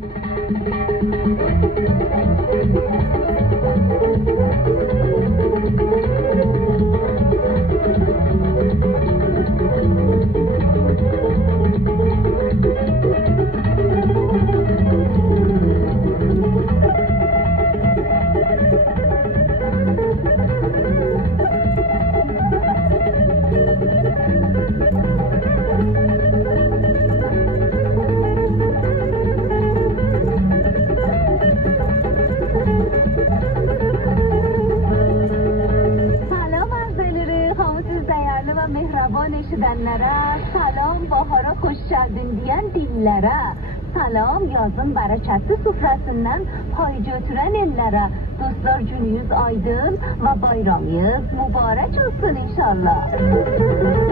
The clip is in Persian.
Música بله و مهربان شدن نره سلام باهارا خوش شدن دیان دیلره سلام یازم برا چسته سفرسندن پای جوتورن اللره دوستار جونیوز آیدن و بایرامیز مبارک اصن انشالله